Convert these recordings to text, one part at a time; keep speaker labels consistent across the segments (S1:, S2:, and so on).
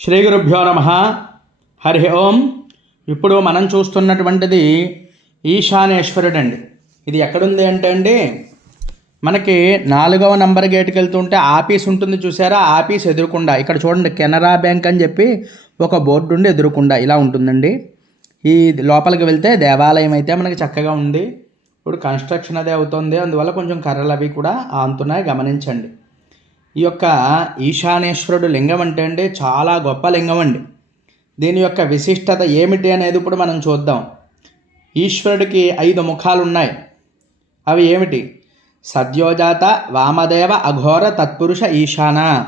S1: శ్రీ గురుభ్యో నమ. హరి ఓం. ఇప్పుడు మనం చూస్తున్నటువంటిది ఈశానేశ్వరుడు అండి ఇది ఎక్కడుంది అంటే అండి? మనకి నాలుగవ నంబర్ గేట్కి వెళ్తుంటే ఆఫీస్ ఉంటుంది చూసారా? ఆఫీస్ ఎదురుకుండా. ఇక్కడ చూడండి కెనరా బ్యాంక్ అని చెప్పి ఒక బోర్డు ఉండి ఎదురుకుండా ఇలా ఉంటుందండి. ఈ లోపలికి వెళ్తే దేవాలయం అయితే మనకి చక్కగా ఉంది. ఇప్పుడు కన్స్ట్రక్షన్ అదే అవుతుంది. అందువల్ల కొంచెం కర్రలు అవి కూడా ఆంతున్నాయి. గమనించండి. ఈ యొక్క ఈశానేశ్వరుడు లింగం అంటే అండి చాలా గొప్ప లింగం అండి. దీని యొక్క విశిష్టత ఏమిటి అనేది ఇప్పుడు మనం చూద్దాం. ఈశ్వరుడికి ఐదు ముఖాలు ఉన్నాయి. అవి ఏమిటి? సద్యోజాత వామదేవ అఘోర తత్పురుష ఈశాన.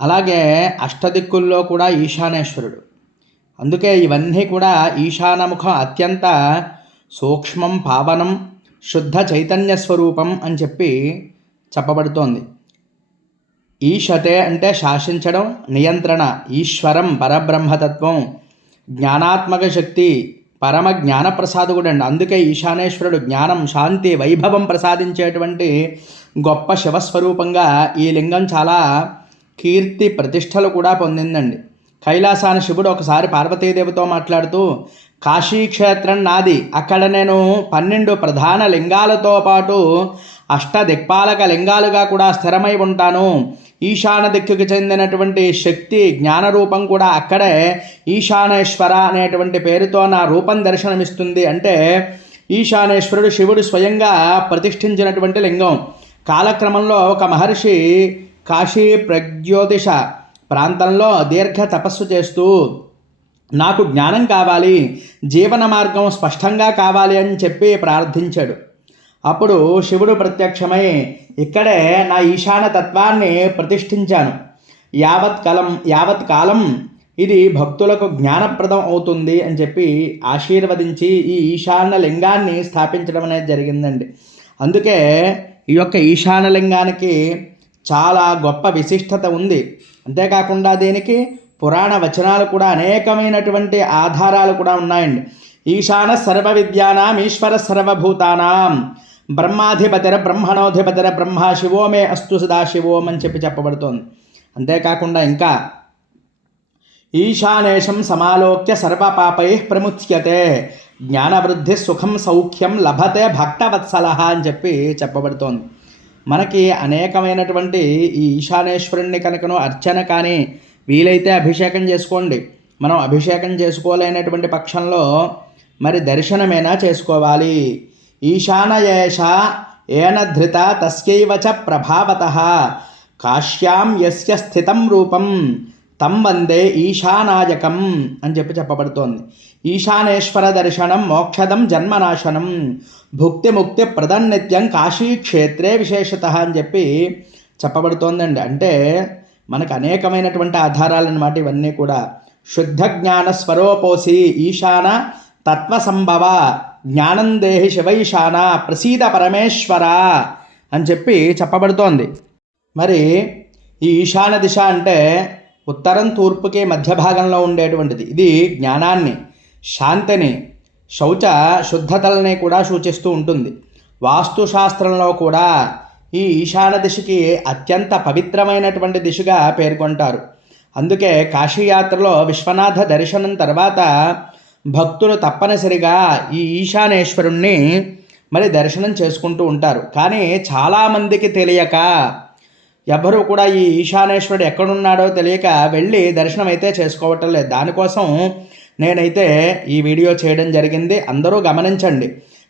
S1: అలాగే అష్టదిక్కుల్లో కూడా ఈశానేశ్వరుడు. అందుకే ఇవన్నీ కూడా ఈశానముఖం అత్యంత సూక్ష్మం పావనం శుద్ధ చైతన్య స్వరూపం అని చెప్పి చెప్పబడుతోంది. ఈశతే అంటే శాసించడం నియంత్రణ ఈశ్వరం పరబ్రహ్మతత్వం జ్ఞానాత్మక శక్తి పరమ జ్ఞాన ప్రసాదకుడు అండి అందుకే ఈశానేశ్వరుడు జ్ఞానం శాంతి వైభవం ప్రసాదించేటువంటి గొప్ప శివస్వరూపంగా ఈ లింగం చాలా కీర్తి ప్రతిష్టలు కూడా పొందిందండి. కైలాసాన శివుడు ఒకసారి పార్వతీదేవితో మాట్లాడుతూ కాశీక్షేత్రం నాది. అక్కడ నేను పన్నెండు ప్రధాన లింగాలతో పాటు అష్టదిక్పాలక లింగాలుగా కూడా స్థిరమై ఉంటాను. ఈశాన దిక్కుకి చెందినటువంటి శక్తి జ్ఞాన రూపం కూడా అక్కడే ఈశానేశ్వర అనేటువంటి పేరుతో నా రూపం దర్శనమిస్తుంది. అంటే ఈశానేశ్వరుడు శివుడు స్వయంగా ప్రతిష్ఠించినటువంటి లింగం. కాలక్రమంలో ఒక మహర్షి కాశీ ప్రజ్యోతిష ప్రాంతంలో దీర్ఘ తపస్సు చేస్తూ నాకు జ్ఞానం కావాలి జీవన మార్గం స్పష్టంగా కావాలి అని చెప్పి ప్రార్థించాడు. అప్పుడు శివుడు ప్రత్యక్షమై ఇక్కడే నా ఈశాన తత్వాన్ని ప్రతిష్ఠించాను. యావత్ కాలం యావత్ కాలం ఇది భక్తులకు జ్ఞానప్రదం అవుతుంది అని చెప్పి ఆశీర్వదించి ఈ ఈశాన్య లింగాన్ని స్థాపించడం అనేది జరిగిందండి. అందుకే ఈ యొక్క ఈశాన లింగానికి చాలా గొప్ప విశిష్టత ఉంది. అంతేకాకుండా దీనికి పురాణ వచనాలు కూడా అనేకమైనటువంటి ఆధారాలు కూడా ఉన్నాయండి. ఈశాన సర్వ విద్యానాం ఈశ్వర సర్వభూతానాం. బ్రహ్మాధిపతిర బ్రహ్మణోధిపతిర బ్రహ్మ శివోమే అస్తు సదాశివోం అని చెప్పి చెప్పబడుతోంది. అంతేకాకుండా ఇంకా ఈశానేశం సమాలోక్య సర్వపాపై ప్రముచ్యతే జ్ఞానవృద్ధి సుఖం సౌఖ్యం లభతే భక్తవత్సల అని చెప్పి చెప్పబడుతోంది. మనకి అనేకమైనటువంటి ఈ ఈశానేశ్వరుణ్ణి కనుకను అర్చన కానీ వీలైతే అభిషేకం చేసుకోండి. మనం అభిషేకం చేసుకోలేనటువంటి పక్షంలో మరి దర్శనమేనా చేసుకోవాలి? ఈశానయేష ఏన ధృత తస్యైవ చ ప్రభావత. కాశ్యాం యస్య స్థితం రూపం తం వందే ఈశానాయకం అని చెప్పి చెప్పబడుతోంది. ఈశానేశ్వర దర్శనం మోక్షదం జన్మనాశనం భుక్తి ముక్తి ప్రదన్ నిత్యం కాశీక్షేత్రే విశేషత అని చెప్పి చెప్పబడుతోందండి. అంటే మనకు అనేకమైనటువంటి ఆధారాలన్నమాట ఇవన్నీ కూడా. శుద్ధ జ్ఞాన స్వరూపోసి ఈశాన తత్వ సంభవ జ్ఞానం దేహి శివైశాన ప్రసీద పరమేశ్వర అని చెప్పి చెప్పబడుతోంది. మరి ఈ ఈశాన దిశ అంటే ఉత్తరం తూర్పుకి మధ్య భాగంలో ఉండేటువంటిది. ఇది జ్ఞానాన్ని శాంతిని శౌచ శుద్ధతలని కూడా సూచిస్తూ ఉంటుంది. వాస్తుశాస్త్రంలో కూడా ఈ ఈశాన దిశకి అత్యంత పవిత్రమైనటువంటి దిశగా పేర్కొంటారు. అందుకే కాశీయాత్రలో విశ్వనాథ దర్శనం తర్వాత భక్తులు తప్పనిసరిగా ఈ ఈశానేశ్వరుణ్ణి మరి దర్శనం చేసుకుంటూ ఉంటారు. కానీ చాలామందికి తెలియక ఎవరు కూడా ఈ ఈశానేశ్వరుడు ఎక్కడున్నాడో తెలియక వెళ్ళి దర్శనం అయితే చేసుకోవటం లేదు. దానికోసం నేనైతే ఈ వీడియో చేయడం జరిగింది. అందరూ గమనించండి.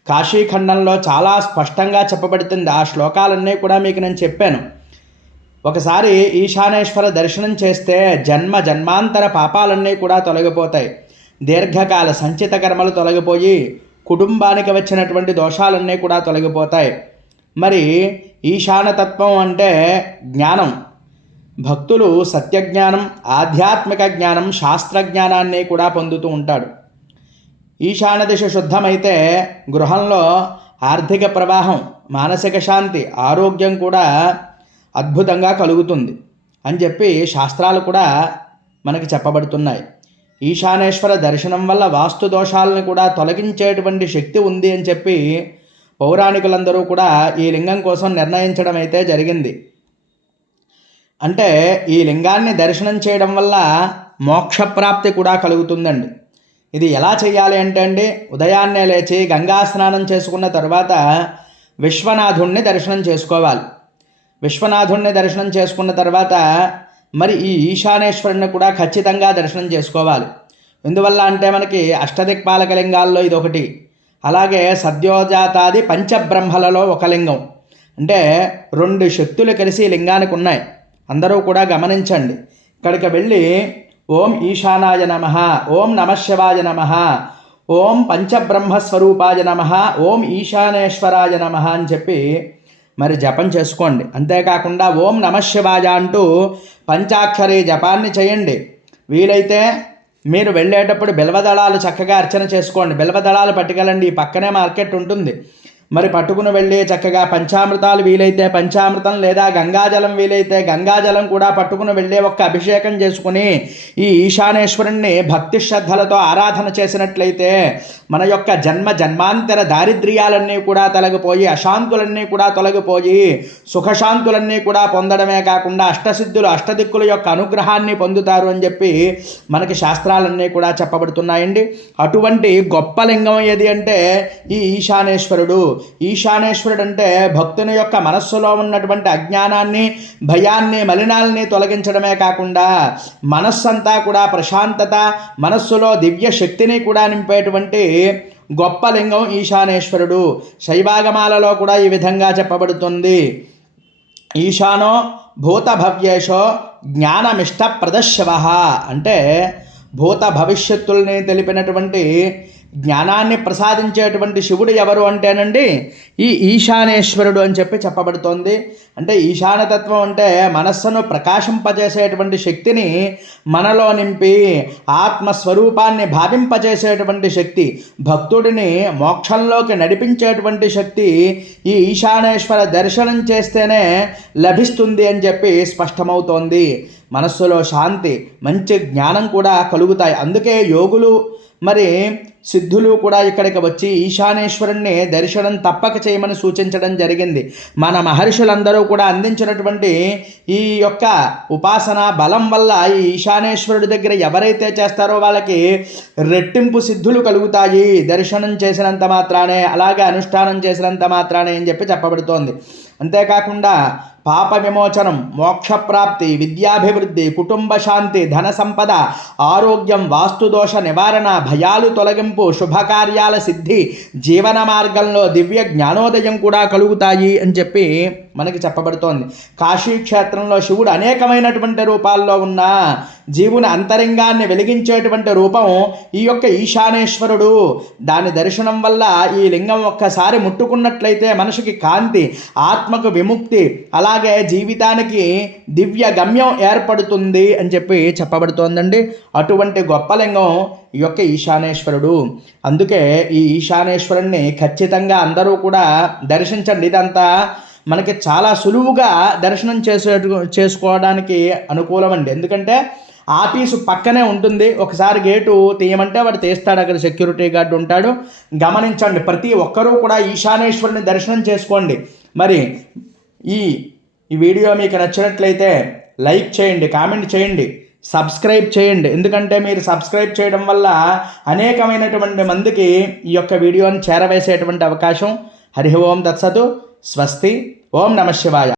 S1: కాశీఖండంలో చాలా స్పష్టంగా చెప్పబడుతుంది. ఆ శ్లోకాలన్నీ కూడా మీకు నేను చెప్పాను. ఒకసారి ఈశానేశ్వర దర్శనం చేస్తే జన్మ జన్మాంతర పాపాలన్నీ కూడా తొలగిపోతాయి. దీర్ఘకాల సంచిత కర్మలు తొలగిపోయి కుటుంబానికి వచ్చినటువంటి దోషాలన్నీ కూడా తొలగిపోతాయి. మరి ఈశానతత్వం అంటే జ్ఞానం. భక్తులు సత్యజ్ఞానం ఆధ్యాత్మిక జ్ఞానం శాస్త్రజ్ఞానాన్ని కూడా పొందుతూ ఉంటాడు. ఈశాన దిశ శుద్ధమైతే గృహంలో ఆర్థిక ప్రవాహం మానసిక శాంతి ఆరోగ్యం కూడా అద్భుతంగా కలుగుతుంది అని చెప్పి శాస్త్రాలు కూడా మనకి చెప్పబడుతున్నాయి. ఈశానేశ్వర దర్శనం వల్ల వాస్తు దోషాలను కూడా తొలగించేటువంటి శక్తి ఉంది అని చెప్పి పౌరాణికులందరూ కూడా ఈ లింగం కోసం నిర్ణయించడం అయితే జరిగింది. అంటే ఈ లింగాన్ని దర్శనం చేయడం వల్ల మోక్షప్రాప్తి కూడా కలుగుతుందండి. ఇది ఎలా చేయాలి అంటే అండి ఉదయాన్నే లేచి గంగా స్నానం చేసుకున్న తర్వాత విశ్వనాథుణ్ణి దర్శనం చేసుకోవాలి. విశ్వనాథుణ్ణి దర్శనం చేసుకున్న తర్వాత మరి ఈ ఈశానేశ్వరుని కూడా ఖచ్చితంగా దర్శనం చేసుకోవాలి. ఎందువల్ల అంటే మనకి అష్టదిక్పాలక లింగాల్లో ఇది ఒకటి అలాగే సద్యోజాతాది పంచబ్రహ్మలలో ఒక లింగం. అంటే రెండు శక్తులు కలిసి లింగానికి ఉన్నాయి అందరూ కూడా గమనించండి. ఇక్కడికి వెళ్ళి ఓం ఈశానాయ నమ ఓం నమశివాయ నమ ఓం పంచబ్రహ్మస్వరూపాయ నమ ఓం ఈశానేశ్వరాయ నమ అని చెప్పి మరి జపం చేసుకోండి. అంతేకాకుండా ఓం నమశివాయ అంటూ పంచాక్షరి జపాన్ని చేయండి. వీలైతే మీరు వెళ్ళేటప్పుడు బిల్వదళాలు చక్కగా అర్చన చేసుకోండి. బిల్వదళాలు పట్టుకెళ్ళండి. ఈ పక్కనే మార్కెట్ ఉంటుంది. మరి పట్టుకుని వెళ్ళి చక్కగా పంచామృతాలు వీలైతే పంచామృతం లేదా గంగాజలం వీలైతే గంగాజలం కూడా పట్టుకుని వెళ్ళి ఒక్క అభిషేకం చేసుకుని ఈ ఈశానేశ్వరుణ్ణి భక్తి శ్రద్ధలతో ఆరాధన చేసినట్లయితే మన యొక్క జన్మ జన్మాంతర దారిద్ర్యాలన్నీ కూడా తొలగిపోయి అశాంతులన్నీ కూడా తొలగిపోయి సుఖశాంతులన్నీ కూడా పొందడమే కాకుండా అష్టసిద్ధులు అష్టదిక్కుల యొక్క అనుగ్రహాన్ని పొందుతారు అని చెప్పి మనకి శాస్త్రాలన్నీ కూడా చెప్పబడుతున్నాయండి. అటువంటి గొప్ప లింగం ఏది అంటే ఈ ఈశానేశ్వరుడు. ఈశానేశ్వరుడు అంటే భక్తుని యొక్క మనస్సులో ఉన్నటువంటి అజ్ఞానాన్ని భయాన్ని మలినాల్ని తొలగించడమే కాకుండా మనస్సంతా కూడా ప్రశాంతత మనస్సులో దివ్య శక్తిని కూడా నింపేటువంటి గొప్ప లింగం ఈశానేశ్వరుడు. శైవాగమాలలో కూడా ఈ విధంగా చెప్పబడుతుంది. ఈశానో భూత భవ్యేశో జ్ఞానమిష్ట ప్రదశవ అంటే భూత భవిష్యత్తుల్ని తెలిపినటువంటి జ్ఞానాన్ని ప్రసాదించేటువంటి శివుడు ఎవరు అంటేనండి ఈ ఈశానేశ్వరుడు అని చెప్పి చెప్పబడుతోంది. అంటే ఈశానతత్వం అంటే మనస్సును ప్రకాశింపజేసేటువంటి శక్తిని మనలో నింపి ఆత్మస్వరూపాన్ని భావింపజేసేటువంటి శక్తి భక్తుడిని మోక్షంలోకి నడిపించేటువంటి శక్తి ఈ ఈశానేశ్వర దర్శనం చేస్తేనే లభిస్తుంది అని చెప్పి స్పష్టమవుతోంది. మనస్సులో శాంతి మంచి జ్ఞానం కూడా కలుగుతాయి. అందుకే యోగులు మరి సిద్ధులు కూడా ఇక్కడికి వచ్చి ఈశానేశ్వరుణ్ణి దర్శనం తప్పక చేయమని సూచించడం జరిగింది. మన మహర్షులందరూ కూడా అందించినటువంటి ఈ యొక్క ఉపాసన బలం వల్ల ఈ ఈశానేశ్వరుడి దగ్గర ఎవరైతే చేస్తారో వాళ్ళకి రెట్టింపు సిద్ధులు కలుగుతాయి. దర్శనం చేసినంత మాత్రానే అలాగే అనుష్ఠానం చేసినంత మాత్రానే అని చెప్పి చెప్పబడుతోంది. అంతేకాకుండా పాప విమోచనం మోక్షప్రాప్తి విద్యాభివృద్ధి కుటుంబ శాంతి ధన సంపద ఆరోగ్యం వాస్తుదోష నివారణ భయాలు తొలగింపు శుభకార్యాల సిద్ధి జీవన మార్గంలో దివ్య జ్ఞానోదయం కూడా కలుగుతాయి అని చెప్పి మనకి చెప్పబడుతోంది. కాశీ క్షేత్రంలో శివుడు అనేకమైనటువంటి రూపాల్లో ఉన్న జీవుని అంతరంగాన్ని వెలిగించేటువంటి రూపం ఈ యొక్క ఈశానేశ్వరుడు. దాని దర్శనం వల్ల ఈ లింగం ఒక్కసారి ముట్టుకున్నట్లయితే మనిషికి కాంతి ఆత్మకు విముక్తి అలాగే జీవితానికి దివ్య గమ్యం ఏర్పడుతుంది అని చెప్పి చెప్పబడుతోందండి. అటువంటి గొప్ప లింగం ఈ యొక్క ఈశానేశ్వరుడు. అందుకే ఈ ఈశానేశ్వరుణ్ణి ఖచ్చితంగా అందరూ కూడా దర్శించండి ఇదంతా. మనకి చాలా సులువుగా దర్శనం చేసే చేసుకోవడానికి అనుకూలమండి. ఎందుకంటే ఆఫీసు పక్కనే ఉంటుంది. ఒకసారి గేటు తీయమంటే వాడు తీస్తాడు. అక్కడ సెక్యూరిటీ గార్డు ఉంటాడు. గమనించండి ప్రతి ఒక్కరూ కూడా ఈశానేశ్వరుని దర్శనం చేసుకోండి. మరి ఈ ఈ వీడియో మీకు నచ్చినట్లయితే లైక్ చేయండి కామెంట్ చేయండి సబ్స్క్రైబ్ చేయండి. ఎందుకంటే మీరు సబ్స్క్రైబ్ చేయడం వల్ల అనేకమైనటువంటి మందికి ఈ యొక్క వీడియోని చేరవేసేటువంటి అవకాశం. హరి ఓం దత్సతు స్వస్తి. ఓం నమ శివాయ.